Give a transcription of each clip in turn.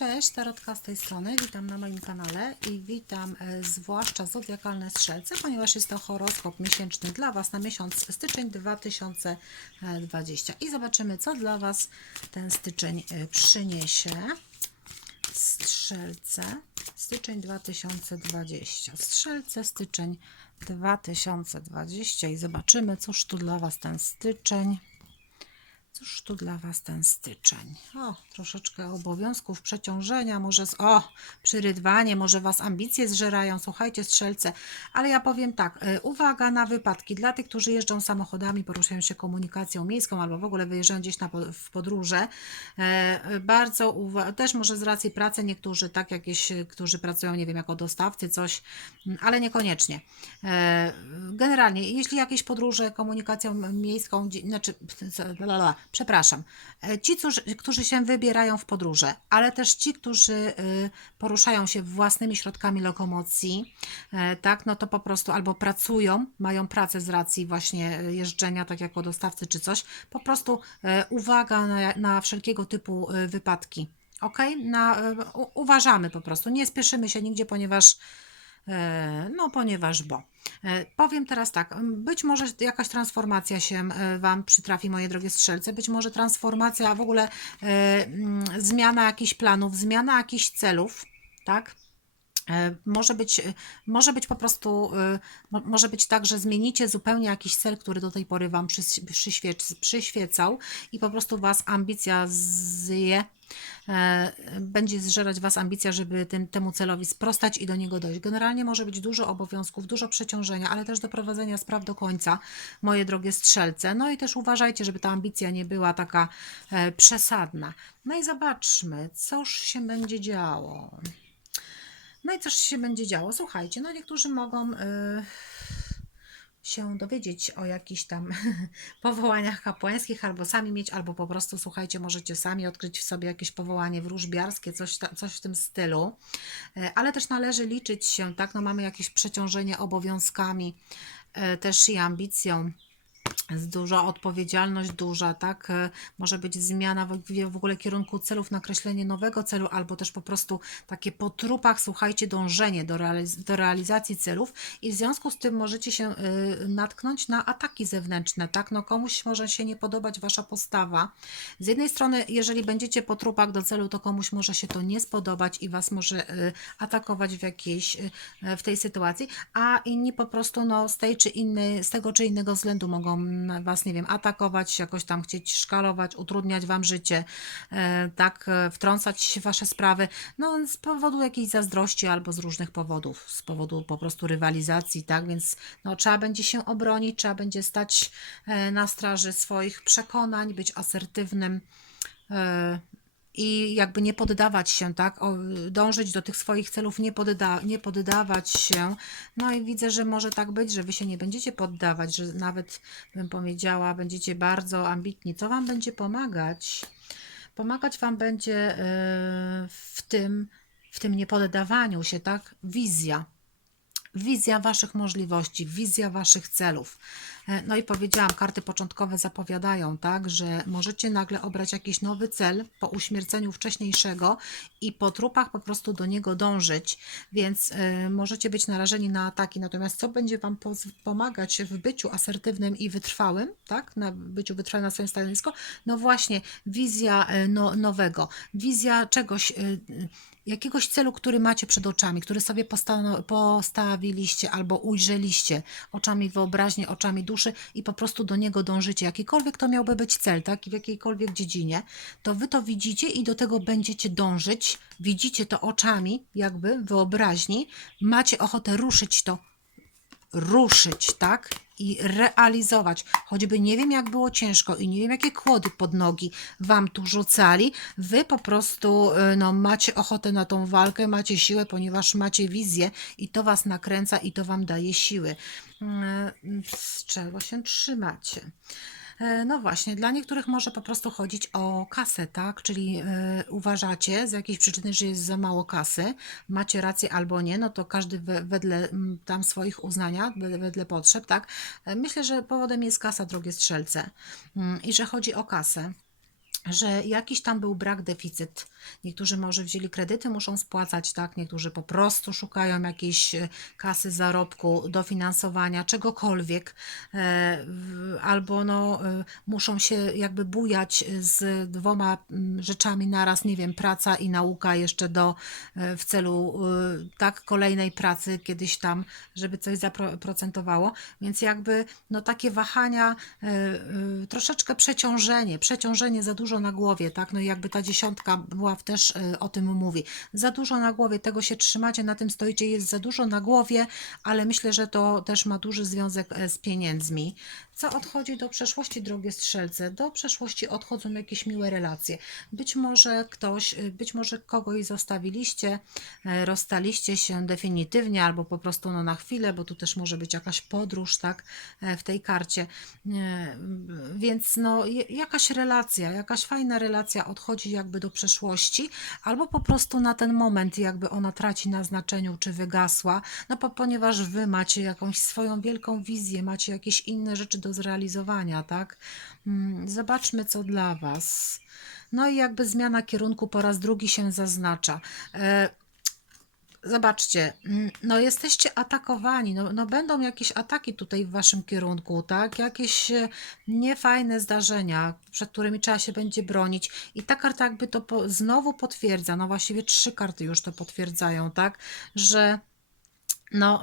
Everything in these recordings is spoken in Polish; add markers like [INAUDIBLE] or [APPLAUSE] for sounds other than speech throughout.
Cześć, Tarotka z tej strony. Witam na moim kanale i witam e, zwłaszcza zodiakalne strzelce, ponieważ jest to horoskop miesięczny dla Was na miesiąc styczeń 2020. I zobaczymy, co dla Was ten styczeń e, przyniesie. Strzelce, styczeń 2020. Strzelce, styczeń 2020 i zobaczymy, cóż tu dla Was ten styczeń. Cóż tu dla Was ten styczeń? O, troszeczkę obowiązków, przeciążenia, może z, o, przyrydwanie, może Was ambicje zżerają. Słuchajcie, strzelce, ale ja powiem tak, y, uwaga na wypadki. Dla tych, którzy jeżdżą samochodami, poruszają się komunikacją miejską albo w ogóle wyjeżdżają gdzieś na, w podróże, e, bardzo uwa- też może z racji pracy niektórzy, tak jakieś, którzy pracują, nie wiem, jako dostawcy, coś, ale niekoniecznie. E, Generalnie, jeśli jakieś podróże komunikacją miejską, znaczy, co- la, la, la, przepraszam, E, ci, którzy, się wybierają w podróże, ale też ci, którzy y, poruszają się własnymi środkami lokomocji, e, tak, no to po prostu albo pracują, mają pracę z racji właśnie e, jeżdżenia, tak jako dostawcy czy coś, po prostu uwaga na, na wszelkiego typu wypadki. Ok? Na, uważamy po prostu, nie spieszymy się nigdzie, ponieważ No, ponieważ bo. E, Powiem teraz tak, być może jakaś transformacja się e, Wam przytrafi, moje drogie strzelce, być może transformacja, w ogóle e, zmiana jakichś planów, zmiana jakichś celów, tak? E, Może być, e, może być po prostu, e, mo- może być tak, że zmienicie zupełnie jakiś cel, który do tej pory Wam przyświecał i po prostu Was ambicja zje, e, będzie zżerać Was ambicja, żeby tym, temu celowi sprostać i do niego dojść. Generalnie może być dużo obowiązków, dużo przeciążenia, ale też doprowadzenia spraw do końca, moje drogie strzelce. No i też uważajcie, żeby ta ambicja nie była taka e, przesadna. No i zobaczmy, coż się będzie działo. No i coś się będzie działo. Słuchajcie, no niektórzy mogą y, się dowiedzieć o jakichś tam [LAUGHS] powołaniach kapłańskich, albo sami mieć, albo po prostu, słuchajcie, możecie sami odkryć w sobie jakieś powołanie wróżbiarskie, coś, ta, coś w tym stylu. E, Ale też należy liczyć się, tak, no mamy jakieś przeciążenie obowiązkami, e, też i ambicją duża odpowiedzialność, duża, tak? E, Może być zmiana w, ogóle kierunku celów, nakreślenie nowego celu, albo też po prostu takie po trupach, słuchajcie, dążenie do, realiz- do realizacji celów i w związku z tym możecie się y, natknąć na ataki zewnętrzne, tak? No komuś może się nie podobać wasza postawa. Z jednej strony, jeżeli będziecie po trupach do celu, to komuś może się to nie spodobać i was może y, atakować w jakiejś, y, w tej sytuacji, a inni po prostu no, z tej czy innej, z tego czy innego względu mogą was, nie wiem, atakować, jakoś tam chcieć szkalować, utrudniać wam życie, e, tak, e, wtrącać się w wasze sprawy, no z powodu jakiejś zazdrości albo z różnych powodów, z powodu po prostu rywalizacji, tak, więc no, trzeba będzie się obronić, trzeba będzie stać e, na straży swoich przekonań, być asertywnym, i jakby nie poddawać się, tak? O, dążyć do tych swoich celów, nie, podda, nie poddawać się. No i widzę, że może tak być, że wy się nie będziecie poddawać, że nawet bym powiedziała, będziecie bardzo ambitni. Co wam będzie pomagać? Pomagać wam będzie e, w tym, w tym niepoddawaniu się, tak? Wizja wizja Waszych możliwości, wizja Waszych celów. E, No i powiedziałam, karty początkowe zapowiadają, tak, że możecie nagle obrać jakiś nowy cel po uśmierceniu wcześniejszego i po trupach po prostu do niego dążyć, więc e, możecie być narażeni na ataki. Natomiast co będzie Wam pomagać w byciu asertywnym i wytrwałym, tak, na byciu wytrwałym na swoim stanowisku? No właśnie, wizja e, no, nowego, wizja czegoś. e, jakiegoś celu, który macie przed oczami, który sobie postawiliście albo ujrzeliście oczami wyobraźni, oczami duszy i po prostu do niego dążycie. Jakikolwiek to miałby być cel, tak? W jakiejkolwiek dziedzinie, to wy to widzicie i do tego będziecie dążyć. Widzicie to oczami, jakby wyobraźni, macie ochotę ruszyć to ruszyć, tak? I realizować. Choćby nie wiem, jak było ciężko i nie wiem, jakie kłody pod nogi wam tu rzucali, wy po prostu y, no, macie ochotę na tą walkę, macie siłę, ponieważ macie wizję i to was nakręca i to wam daje siły. Mm, Z czego się trzymacie? E, No właśnie, dla niektórych może po prostu chodzić o kasę, tak? Czyli e, uważacie z jakiejś przyczyny, że jest za mało kasy, macie rację albo nie, no to każdy we, wedle tam swoich uznania, wedle, wedle potrzeb, tak? E, Myślę, że powodem jest kasa, drogie strzelce, Mm, i że chodzi o kasę że jakiś tam był brak, deficyt. Niektórzy może wzięli kredyty, muszą spłacać, tak? Niektórzy po prostu szukają jakiejś e, kasy zarobku, dofinansowania, czegokolwiek, e, albo no, e, muszą się jakby bujać z dwoma mm, rzeczami naraz, nie wiem, praca i nauka jeszcze do, w celu tak kolejnej pracy kiedyś tam, żeby coś zaprocentowało, więc jakby no takie wahania, troszeczkę przeciążenie, przeciążenie za dużo na głowie, tak, no i jakby ta dziesiątka była też e, o tym mówi, za dużo na głowie, tego się trzymacie, na tym stoicie, jest za dużo na głowie, ale myślę, że to też ma duży związek e, z pieniędzmi. Co odchodzi do przeszłości, drogie strzelce? Do przeszłości odchodzą jakieś miłe relacje. Być może ktoś, być może kogoś zostawiliście, e, rozstaliście się definitywnie albo po prostu no, na chwilę, bo tu też może być jakaś podróż, tak, e, w tej karcie. E, Więc no, jakaś relacja, jakaś fajna relacja odchodzi jakby do przeszłości, albo po prostu na ten moment jakby ona traci na znaczeniu, czy wygasła, no ponieważ wy macie jakąś swoją wielką wizję, macie jakieś inne rzeczy do zrealizowania, tak? Mm, Zobaczmy, co dla was. No i jakby zmiana kierunku po raz drugi się zaznacza. E, Zobaczcie, mm, no jesteście atakowani, no, no będą jakieś ataki tutaj w waszym kierunku, tak? Jakieś e, niefajne zdarzenia, przed którymi trzeba się będzie bronić. I ta karta jakby to po, znowu potwierdza, no właściwie trzy karty już to potwierdzają, tak? Że no,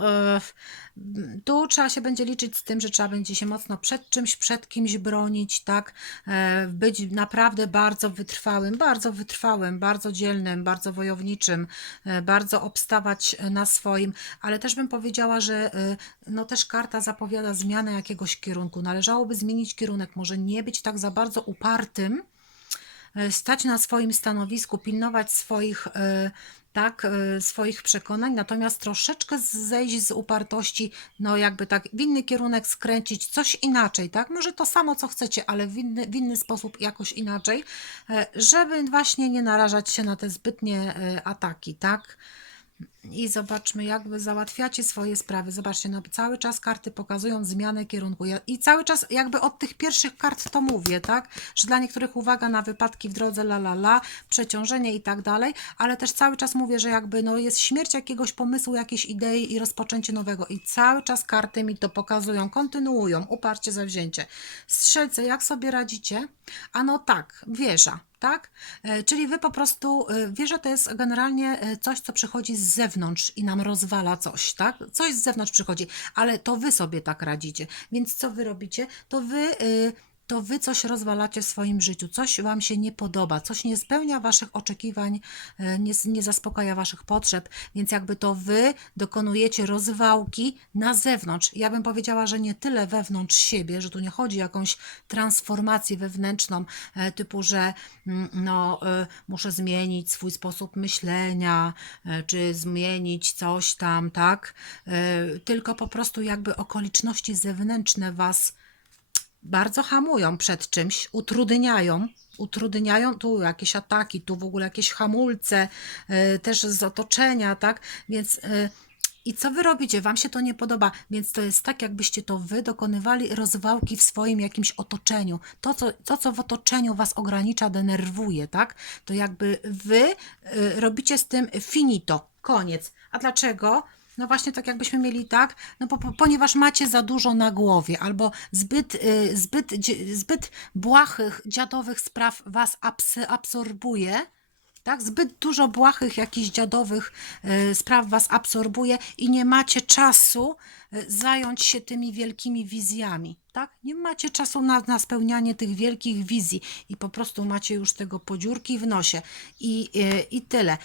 m, tu trzeba się będzie liczyć z tym, że trzeba będzie się mocno przed czymś, przed kimś bronić, tak? E, Być naprawdę bardzo wytrwałym, bardzo wytrwałym, bardzo dzielnym, bardzo wojowniczym, e, bardzo obstawać na swoim, ale też bym powiedziała, że e, no też karta zapowiada zmianę jakiegoś kierunku. Należałoby zmienić kierunek, może nie być tak za bardzo upartym, e, stać na swoim stanowisku, pilnować swoich, e, tak, e, swoich przekonań, natomiast troszeczkę zejść z upartości, no jakby tak w inny kierunek skręcić, coś inaczej, tak? Może to samo, co chcecie, ale w inny, w inny sposób jakoś inaczej, e, żeby właśnie nie narażać się na te zbytnie e, ataki, tak? I zobaczmy, jak wy załatwiacie swoje sprawy. Zobaczcie, no cały czas karty pokazują zmianę kierunku. Ja, I cały czas jakby od tych pierwszych kart to mówię, tak? Że dla niektórych uwaga na wypadki w drodze, la la la, przeciążenie i tak dalej, ale też cały czas mówię, że jakby no jest śmierć jakiegoś pomysłu, jakiejś idei i rozpoczęcie nowego. I cały czas karty mi to pokazują, kontynuują, uparcie zawzięcie. Strzelce, jak sobie radzicie? A no tak, wieża tak? E, Czyli wy po prostu, e, wieża to jest generalnie e, coś, co przychodzi z zewnątrz i nam rozwala coś, tak? Coś z zewnątrz przychodzi, ale to wy sobie tak radzicie. Więc co wy robicie? To wy. e, To wy coś rozwalacie w swoim życiu, coś wam się nie podoba, coś nie spełnia waszych oczekiwań, e, nie, nie zaspokaja waszych potrzeb, więc jakby to wy dokonujecie rozwałki na zewnątrz. Ja bym powiedziała, że nie tyle wewnątrz siebie, że tu nie chodzi o jakąś transformację wewnętrzną, e, typu, że mm, no, e, muszę zmienić swój sposób myślenia, czy zmienić coś tam, tak? Tylko po prostu jakby okoliczności zewnętrzne was bardzo hamują przed czymś, utrudniają. Utrudniają tu jakieś ataki, tu w ogóle jakieś hamulce, e, też z otoczenia, tak? Więc e, i co wy robicie? Wam się to nie podoba, więc to jest tak, jakbyście to wy dokonywali rozwałki w swoim jakimś otoczeniu. To, co, to, co w otoczeniu was ogranicza, denerwuje, tak? To jakby wy y, robicie z tym finito, koniec. A dlaczego? No właśnie tak jakbyśmy mieli tak, no po, po, ponieważ macie za dużo na głowie, albo zbyt, y, zbyt, dzie- zbyt błahych, dziadowych spraw was abs- absorbuje, tak? Zbyt dużo błahych, jakichś dziadowych e, spraw was absorbuje i nie macie czasu e, zająć się tymi wielkimi wizjami, tak? Nie macie czasu na, na spełnianie tych wielkich wizji i po prostu macie już tego podziurki w nosie i, e, i tyle.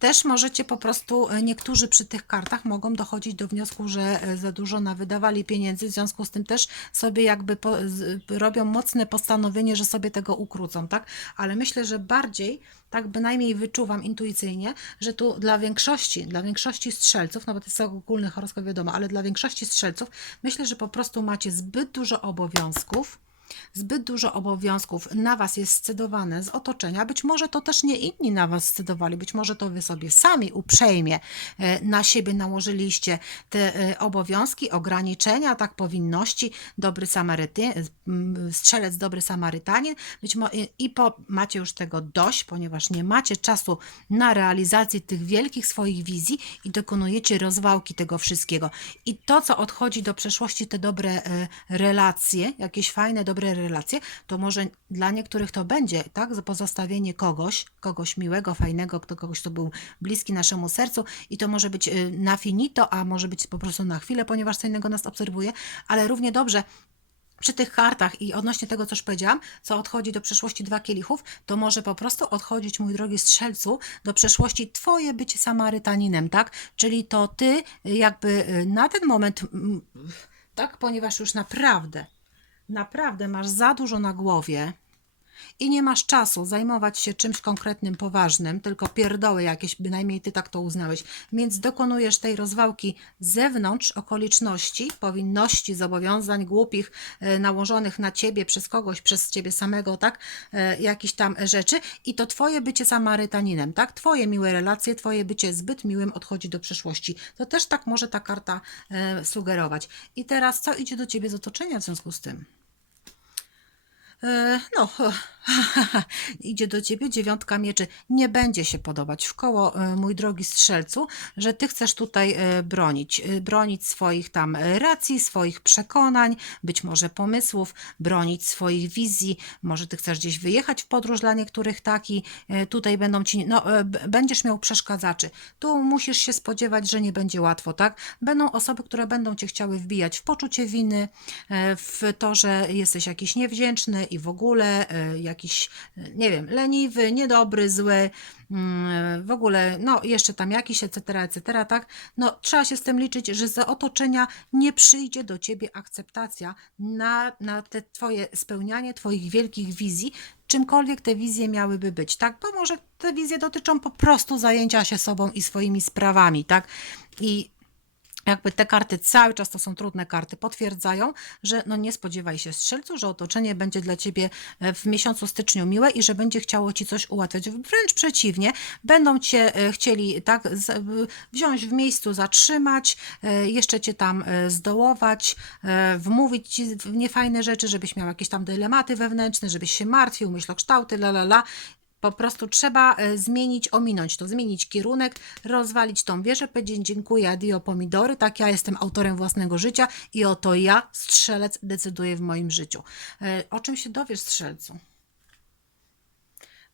Też możecie po prostu, e, niektórzy przy tych kartach mogą dochodzić do wniosku, że e, za dużo nawydawali pieniędzy, w związku z tym też sobie jakby po, robią mocne postanowienie, że sobie tego ukrócą, tak? Ale myślę, że bardziej, tak bynajmniej wyczuwam intuicyjnie, że tu dla większości, dla większości strzelców, no bo to jest ogólny horoskop wiadomo, ale dla większości strzelców myślę, że po prostu macie zbyt dużo obowiązków, Zbyt dużo obowiązków na Was jest scedowane z otoczenia. Być może to też nie inni na Was scedowali, być może to Wy sobie sami uprzejmie e, na siebie nałożyliście te e, obowiązki, ograniczenia, tak, powinności. Dobry Samaryty, m, strzelec, dobry Samarytanin. Być mo- i- I po, macie już tego dość, ponieważ nie macie czasu na realizację tych wielkich swoich wizji i dokonujecie rozwałki tego wszystkiego. I to, co odchodzi do przeszłości, te dobre e, relacje, jakieś fajne, dobre relacje, to może dla niektórych to będzie, tak, pozostawienie kogoś, kogoś miłego, fajnego, kto kogoś, kto był bliski naszemu sercu i to może być e, na finito, a może być po prostu na chwilę, ponieważ co innego nas obserwuje, ale równie dobrze przy tych kartach i odnośnie tego, co już powiedziałam, co odchodzi do przeszłości dwa kielichów, to może po prostu odchodzić, mój drogi strzelcu, do przeszłości twoje bycie Samarytaninem, tak? Czyli to ty y, jakby y, na ten moment, tak? Ponieważ już naprawdę, naprawdę masz za dużo na głowie, i nie masz czasu zajmować się czymś konkretnym, poważnym, tylko pierdoły jakieś, bynajmniej ty tak to uznałeś. Więc dokonujesz tej rozwałki zewnątrz okoliczności, powinności, zobowiązań głupich e, nałożonych na ciebie przez kogoś, przez ciebie samego, tak? E, jakichś tam rzeczy i to twoje bycie Samarytaninem, tak? Twoje miłe relacje, twoje bycie zbyt miłym odchodzi do przeszłości. To też tak może ta karta e, sugerować. I teraz co idzie do ciebie z otoczenia w związku z tym? E, No, [LAUGHS] idzie do ciebie dziewiątka mieczy. Nie będzie się podobać w koło, e, mój drogi strzelcu, że ty chcesz tutaj e, bronić. e, Bronić swoich tam racji, swoich przekonań, być może pomysłów, bronić swoich wizji. Może ty chcesz gdzieś wyjechać w podróż dla niektórych taki. Tutaj będą ci, no, będziesz miał przeszkadzaczy. Tu musisz się spodziewać, że nie będzie łatwo, tak? Będą osoby, które będą cię chciały wbijać w poczucie winy, w to, że jesteś jakiś niewdzięczny i w ogóle e, jakiś, nie wiem, leniwy, niedobry, zły, mm, w ogóle, no jeszcze tam jakiś, etc., etc., tak? No trzeba się z tym liczyć, że za otoczenia nie przyjdzie do ciebie akceptacja na, na te twoje spełnianie twoich wielkich wizji, czymkolwiek te wizje miałyby być, tak? Bo może te wizje dotyczą po prostu zajęcia się sobą i swoimi sprawami, tak? I jakby te karty cały czas to są trudne karty, potwierdzają, że no nie spodziewaj się strzelcu, że otoczenie będzie dla ciebie e, w miesiącu styczniu miłe i że będzie chciało ci coś ułatwiać. Wręcz przeciwnie, będą cię e, chcieli tak w- wziąć w miejscu, zatrzymać, e, jeszcze cię tam e, zdołować, e, wmówić ci niefajne rzeczy, żebyś miał jakieś tam dylematy wewnętrzne, żebyś się martwił, myślokształty, la la la. Po prostu trzeba e, zmienić, ominąć to, zmienić kierunek, rozwalić tą wieżę, powiedzieć dziękuję, adio pomidory, tak ja jestem autorem własnego życia i oto ja, strzelec, decyduję w moim życiu. E, O czym się dowiesz, strzelcu?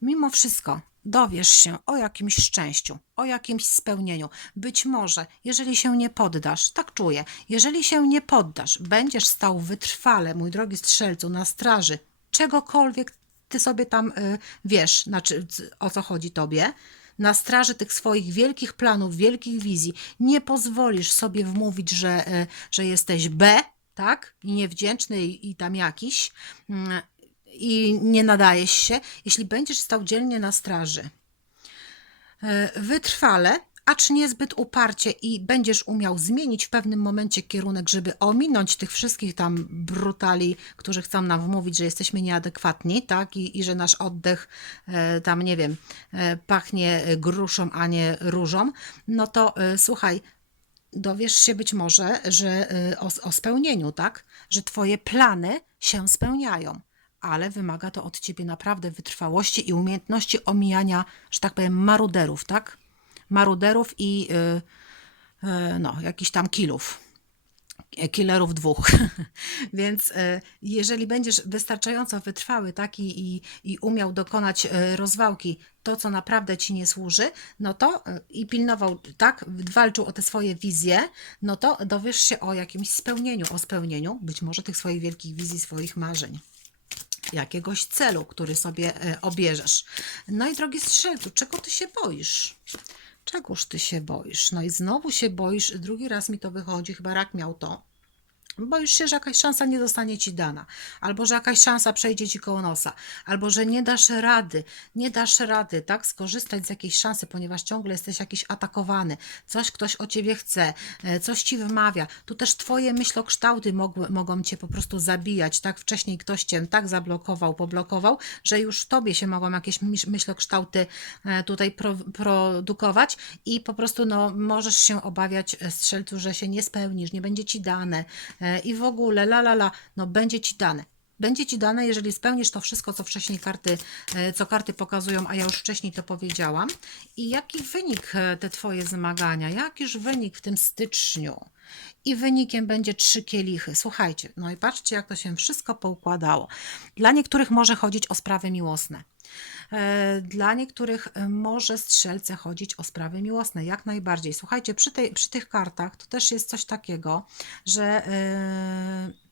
Mimo wszystko dowiesz się o jakimś szczęściu, o jakimś spełnieniu. Być może, jeżeli się nie poddasz, tak czuję, jeżeli się nie poddasz, będziesz stał wytrwale, mój drogi strzelcu, na straży czegokolwiek ty sobie tam y, wiesz, znaczy, o co chodzi tobie, na straży tych swoich wielkich planów, wielkich wizji, nie pozwolisz sobie wmówić, że, y, że jesteś B, tak? I niewdzięczny i, i tam jakiś. mm, i nie nadajesz się, jeśli będziesz stał dzielnie na straży, e, wytrwale, acz niezbyt uparcie i będziesz umiał zmienić w pewnym momencie kierunek, żeby ominąć tych wszystkich tam brutali, którzy chcą nam wmówić, że jesteśmy nieadekwatni, tak? I, i że nasz oddech e, tam, nie wiem, e, pachnie gruszą, a nie różą, no to e, słuchaj, dowiesz się być może, że y, o, o spełnieniu, tak? Że twoje plany się spełniają, ale wymaga to od ciebie naprawdę wytrwałości i umiejętności omijania, że tak powiem, maruderów, tak? Maruderów i y, y, no, jakichś tam kilów killerów dwóch. [LAUGHS] Więc e, jeżeli będziesz wystarczająco wytrwały tak, i, i, umiał dokonać rozwałki, to co naprawdę ci nie służy, no to i pilnował, tak, walczył o te swoje wizje, no to dowiesz się o jakimś spełnieniu, o spełnieniu być może tych swoich wielkich wizji, swoich marzeń jakiegoś celu, który sobie obierzesz. No i drogi strzelcu, czego ty się boisz? Czegoż ty się boisz? No i znowu się boisz, drugi raz mi to wychodzi, chyba rak miał to. Boisz się, że jakaś szansa nie zostanie ci dana, albo że jakaś szansa przejdzie ci koło nosa, albo że nie dasz rady, nie dasz rady, tak, skorzystać z jakiejś szansy, ponieważ ciągle jesteś jakiś atakowany, coś ktoś o ciebie chce, e, coś ci wymawia. Tu też twoje myślokształty mogły, mogą cię po prostu zabijać, tak? Wcześniej ktoś cię tak zablokował, poblokował, że już w tobie się mogą jakieś myśl- myślokształty e, tutaj pro, produkować i po prostu no, możesz się obawiać e, strzelcu, że się nie spełnisz, nie będzie ci dane i w ogóle la la la, no będzie ci dane. Będzie ci dane, jeżeli spełnisz to wszystko, co wcześniej karty, e, co karty pokazują, a ja już wcześniej to powiedziałam. I jaki wynik e, te Twoje zmagania, jakiż wynik w tym styczniu? I wynikiem będzie trzy kielichy. Słuchajcie, no i patrzcie, jak to się wszystko poukładało. Dla niektórych może chodzić o sprawy miłosne. E, Dla niektórych e, może strzelce chodzić o sprawy miłosne, jak najbardziej. Słuchajcie, przy, tej, przy tych kartach to też jest coś takiego, że e,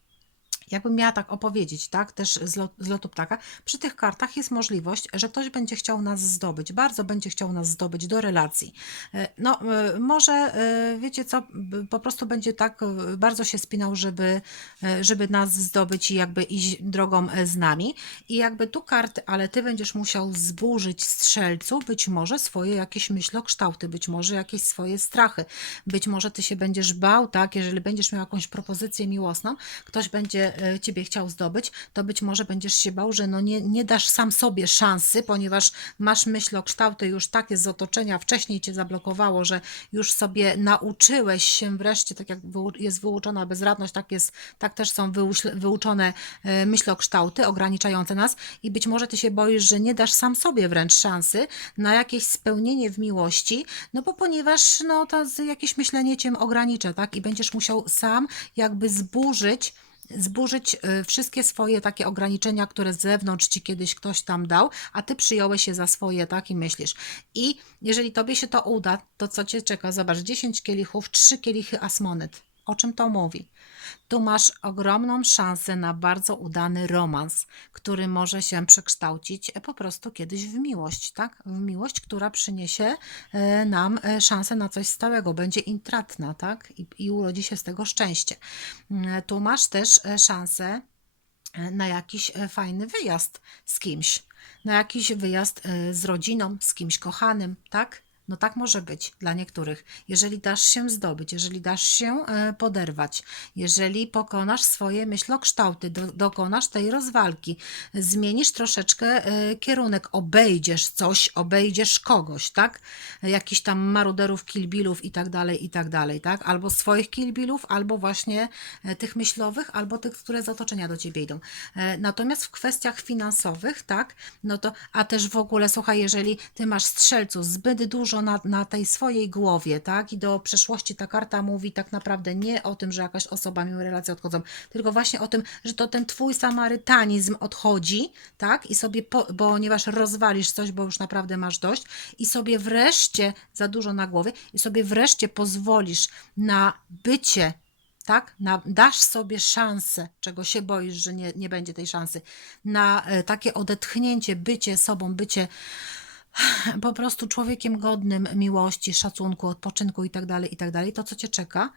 jakbym miała tak opowiedzieć, tak, też z, lot, z lotu ptaka, przy tych kartach jest możliwość, że ktoś będzie chciał nas zdobyć, bardzo będzie chciał nas zdobyć do relacji. E, No, e, może, e, wiecie co, po prostu będzie tak bardzo się spinał, żeby, żeby nas zdobyć i jakby iść drogą z nami. I jakby tu karty, ale ty będziesz musiał zburzyć strzelcu być może swoje jakieś myślokształty, być może jakieś swoje strachy, być może ty się będziesz bał, tak, jeżeli będziesz miał jakąś propozycję miłosną, ktoś będzie ciebie chciał zdobyć, to być może będziesz się bał, że no nie, nie dasz sam sobie szansy, ponieważ masz myślokształty już takie z otoczenia, wcześniej cię zablokowało, że już sobie nauczyłeś się wreszcie, tak jak jest wyuczona bezradność, tak, jest, tak też są wyuczone e, myślokształty ograniczające nas i być może ty się boisz, że nie dasz sam sobie wręcz szansy na jakieś spełnienie w miłości, no bo ponieważ no, to jakieś myślenie cię ogranicza, tak? I będziesz musiał sam jakby zburzyć zburzyć y, wszystkie swoje takie ograniczenia, które z zewnątrz ci kiedyś ktoś tam dał, a ty przyjąłeś je za swoje, tak i myślisz. I jeżeli tobie się to uda, to co cię czeka? Zobacz, 10 kielichów, 3 kielichy asmonet. O czym to mówi? Tu masz ogromną szansę na bardzo udany romans, który może się przekształcić e, po prostu kiedyś w miłość, tak? W miłość, która przyniesie e, nam e, szansę na coś stałego, będzie intratna, tak? I, i urodzi się z tego szczęście. Mm, Tu masz też szansę na jakiś fajny wyjazd z kimś, na jakiś wyjazd z rodziną, z kimś kochanym, tak? No tak może być dla niektórych. Jeżeli dasz się zdobyć, jeżeli dasz się e, poderwać, jeżeli pokonasz swoje myślokształty, do, dokonasz tej rozwalki, zmienisz troszeczkę e, kierunek, obejdziesz coś, obejdziesz kogoś, tak? Jakiś tam maruderów, kilbilów i tak dalej, i tak dalej, tak? Albo swoich kilbilów, albo właśnie e, tych myślowych, albo tych, które z otoczenia do ciebie idą. Natomiast w kwestiach finansowych, tak? No to, a też w ogóle, słuchaj, jeżeli ty masz strzelcu zbyt dużo na, na tej swojej głowie, tak? I do przeszłości ta karta mówi tak naprawdę nie o tym, że jakaś osoba miała relacje odchodzą, tylko właśnie o tym, że to ten twój samarytanizm odchodzi, tak? I sobie, po, ponieważ rozwalisz coś, bo już naprawdę masz dość i sobie wreszcie za dużo na głowie i sobie wreszcie pozwolisz na bycie tak? Na, dasz sobie szansę, czego się boisz, że nie, nie będzie tej szansy, na e, takie odetchnięcie, bycie sobą, bycie [SIGHS] po prostu człowiekiem godnym miłości, szacunku, odpoczynku i tak dalej, i tak to co cię czeka?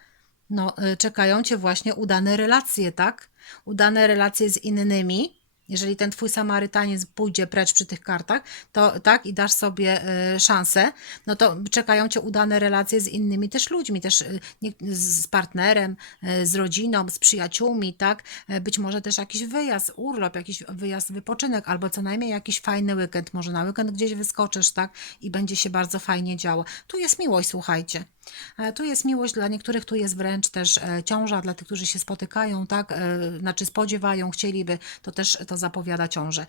No, y, czekają cię właśnie udane relacje, tak? Udane relacje z innymi. Jeżeli ten twój Samarytaniec pójdzie precz przy tych kartach, to tak i dasz sobie y, szansę, no to czekają cię udane relacje z innymi też ludźmi, też nie, z partnerem, y, z rodziną, z przyjaciółmi, tak? Być może też jakiś wyjazd, urlop, jakiś wyjazd, wypoczynek, albo co najmniej jakiś fajny weekend, może na weekend gdzieś wyskoczysz, tak? I będzie się bardzo fajnie działo. Tu jest miłość, słuchajcie. E, Tu jest miłość dla niektórych, tu jest wręcz też e, ciąża dla tych, którzy się spotykają, tak? E, Znaczy spodziewają, chcieliby, to też to zapowiada ciążę.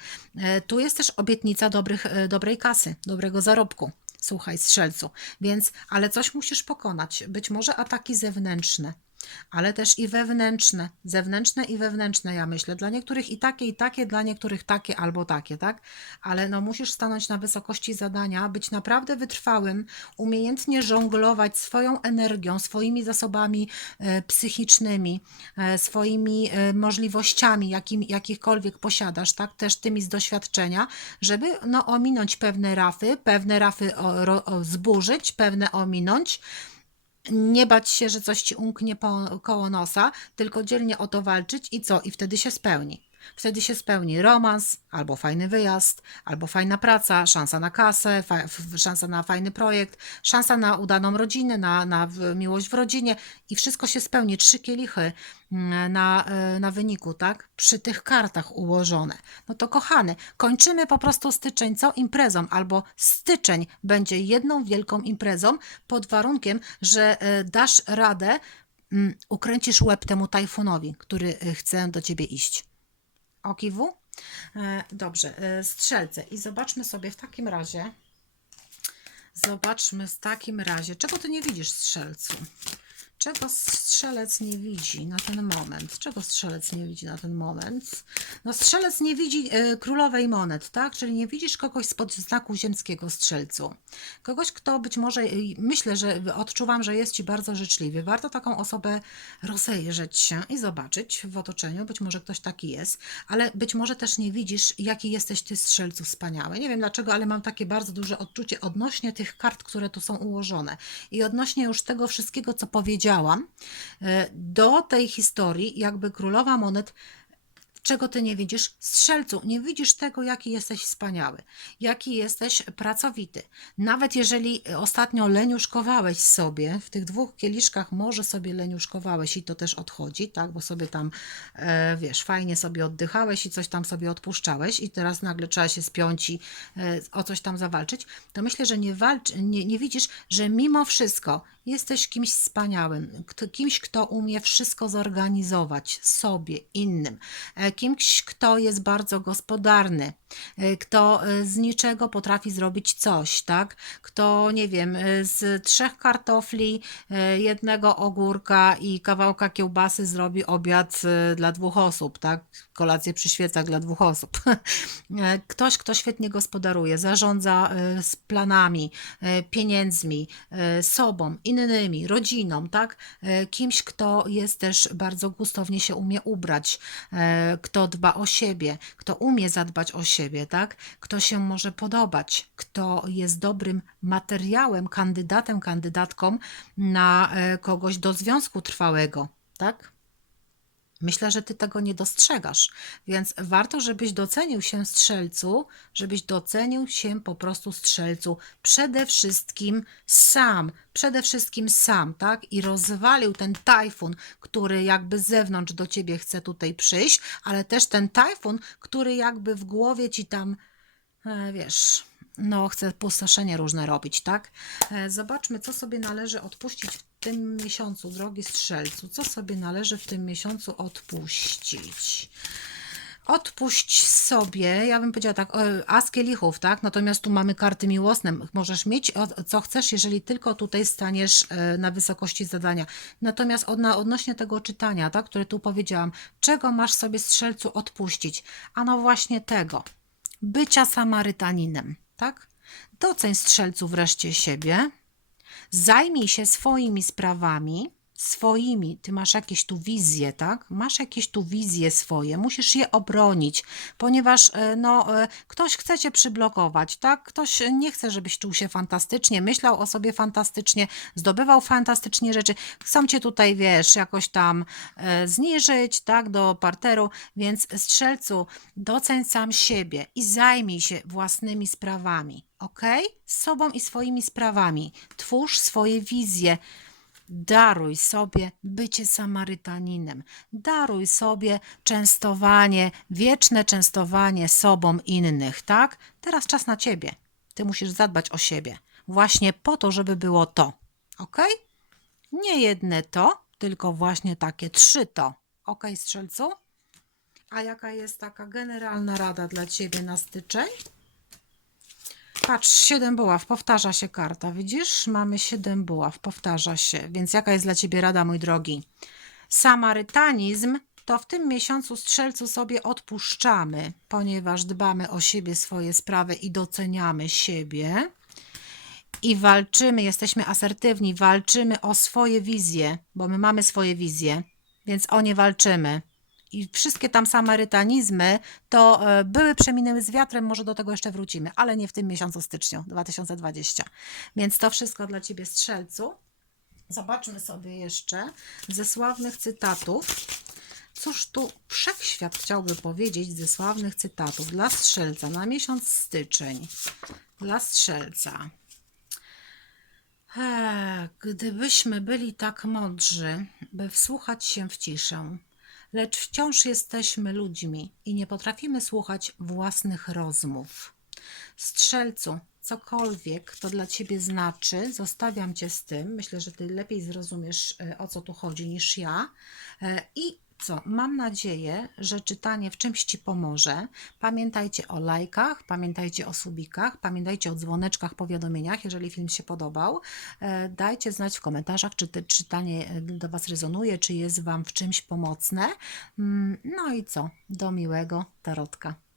Tu jest też obietnica dobrych, dobrej kasy, dobrego zarobku. Słuchaj, strzelcu. Więc, ale coś musisz pokonać. Być może ataki zewnętrzne, ale też i wewnętrzne. Zewnętrzne i wewnętrzne, ja myślę. Dla niektórych i takie, i takie, dla niektórych takie albo takie, tak? Ale no musisz stanąć na wysokości zadania, być naprawdę wytrwałym, umiejętnie żonglować swoją energią, swoimi zasobami e, psychicznymi, e, swoimi e, możliwościami, jakim, jakichkolwiek posiadasz, tak? Też tymi z doświadczenia, żeby no, ominąć pewne rafy, pewne rafy o, o, zburzyć, pewne ominąć nie bać się, że coś ci umknie po, koło nosa, tylko dzielnie o to walczyć i co? I wtedy się spełni. Wtedy się spełni romans, albo fajny wyjazd, albo fajna praca, szansa na kasę, szansa na fajny projekt, szansa na udaną rodzinę, na, na miłość w rodzinie i wszystko się spełni. Trzy kielichy mm, na, e, na wyniku, tak? Przy tych kartach ułożone. No to kochany, kończymy po prostu styczeń co imprezą, albo styczeń będzie jedną wielką imprezą pod warunkiem, że e, dasz radę, mm, ukręcisz łeb temu tajfunowi, który e, chce do ciebie iść. Okiwu? E, Dobrze, e, strzelce. I zobaczmy sobie w takim razie. Zobaczmy w takim razie, czego ty nie widzisz, strzelcu? Czego strzelec nie widzi na ten moment? Czego strzelec nie widzi na ten moment? No, strzelec nie widzi e, królowej monet, tak? Czyli nie widzisz kogoś spod znaku ziemskiego strzelcu. Kogoś, kto być może, e, myślę, że odczuwam, że jest ci bardzo życzliwy. Warto taką osobę rozejrzeć się i zobaczyć w otoczeniu. Być może ktoś taki jest, ale być może też nie widzisz, jaki jesteś ty strzelcu wspaniały. Nie wiem dlaczego, ale mam takie bardzo duże odczucie odnośnie tych kart, które tu są ułożone i odnośnie już tego wszystkiego, co powiedziałam, e, do tej historii, jakby królowa monet czego ty nie widzisz? Strzelcu, nie widzisz tego, jaki jesteś wspaniały, jaki jesteś pracowity. Nawet jeżeli ostatnio leniuszkowałeś sobie, w tych dwóch kieliszkach może sobie leniuszkowałeś i to też odchodzi, tak, bo sobie tam, e, wiesz, fajnie sobie oddychałeś i coś tam sobie odpuszczałeś i teraz nagle trzeba się spiąć i e, o coś tam zawalczyć, to myślę, że nie, walcz, nie, nie widzisz, że mimo wszystko jesteś kimś wspaniałym, kimś, kto umie wszystko zorganizować sobie, innym, e, kimś, kto jest bardzo gospodarny, e, kto e, z niczego potrafi zrobić coś, tak? Kto, nie wiem, e, z trzech kartofli, jednego ogórka i kawałka kiełbasy zrobi obiad dla dwóch osób, tak? Kolację przy świecach dla dwóch osób. [LAUGHS] Ktoś, kto świetnie gospodaruje, zarządza z planami, pieniędzmi, sobą, innymi, rodziną, tak? Kimś, kto jest też bardzo gustownie się umie ubrać, kto dba o siebie, kto umie zadbać o siebie, tak? Kto się może podobać, kto jest dobrym materiałem, kandydatem, kandydatką na e, kogoś do związku trwałego, tak? Myślę, że ty tego nie dostrzegasz, więc warto, żebyś docenił się strzelcu, żebyś docenił się po prostu strzelcu przede wszystkim sam, przede wszystkim sam, tak? I rozwalił ten tajfun, który jakby z zewnątrz do ciebie chce tutaj przyjść, ale też ten tajfun, który jakby w głowie ci tam, e, wiesz, no, chce pustoszenie różne robić, tak? E, Zobaczmy, co sobie należy odpuścić w tym miesiącu, drogi strzelcu. Co sobie należy w tym miesiącu odpuścić? Odpuść sobie, ja bym powiedziała tak, as kielichów, tak? Natomiast tu mamy karty miłosne. Możesz mieć co chcesz, jeżeli tylko tutaj staniesz e, na wysokości zadania. Natomiast od, na, odnośnie tego czytania, tak, które tu powiedziałam, czego masz sobie strzelcu odpuścić? A no właśnie tego bycia Samarytaninem, tak? Doceń strzelcu wreszcie siebie, zajmij się swoimi sprawami, swoimi, ty masz jakieś tu wizje, tak? Masz jakieś tu wizje swoje, musisz je obronić, ponieważ e, no, e, ktoś chce cię przyblokować, tak? Ktoś nie chce, żebyś czuł się fantastycznie, myślał o sobie fantastycznie, zdobywał fantastycznie rzeczy, chcą cię tutaj, wiesz, jakoś tam e, zniżyć, tak? Do parteru, więc strzelcu, doceń sam siebie i zajmij się własnymi sprawami, ok? Z sobą i swoimi sprawami. Twórz swoje wizje, Daruj sobie bycie Samarytaninem. Daruj sobie częstowanie, wieczne częstowanie sobą innych, tak? Teraz czas na ciebie. Ty musisz zadbać o siebie. Właśnie po to, żeby było to. Ok? Nie jedne to, tylko właśnie takie trzy to. Ok, strzelcu? A jaka jest taka generalna rada dla ciebie na styczeń? Patrz, 7 buław, powtarza się karta, widzisz? Mamy 7 buław, powtarza się. Więc jaka jest dla ciebie rada, mój drogi? Samarytanizm to w tym miesiącu strzelcu sobie odpuszczamy, ponieważ dbamy o siebie, swoje sprawy i doceniamy siebie. I walczymy, jesteśmy asertywni, walczymy o swoje wizje, bo my mamy swoje wizje, więc o nie walczymy. I wszystkie tam samarytanizmy to e, były, przeminęły z wiatrem, może do tego jeszcze wrócimy, ale nie w tym miesiącu styczniu 2020. Więc to wszystko dla Ciebie, strzelcu. Zobaczmy sobie jeszcze ze sławnych cytatów. Cóż tu wszechświat chciałby powiedzieć ze sławnych cytatów dla strzelca na miesiąc styczeń? Dla strzelca. Gdybyśmy byli tak mądrzy, by wsłuchać się w ciszę, lecz wciąż jesteśmy ludźmi i nie potrafimy słuchać własnych rozmów. Strzelcu, cokolwiek to dla ciebie znaczy, zostawiam cię z tym. Myślę, że ty lepiej zrozumiesz, e, o co tu chodzi niż ja. E, I co? Mam nadzieję, że czytanie w czymś ci pomoże. Pamiętajcie o lajkach, pamiętajcie o subikach, pamiętajcie o dzwoneczkach, powiadomieniach, jeżeli film się podobał. E, Dajcie znać w komentarzach, czy te czytanie e, do Was rezonuje, czy jest Wam w czymś pomocne. Mm, No i co? Do miłego tarotka.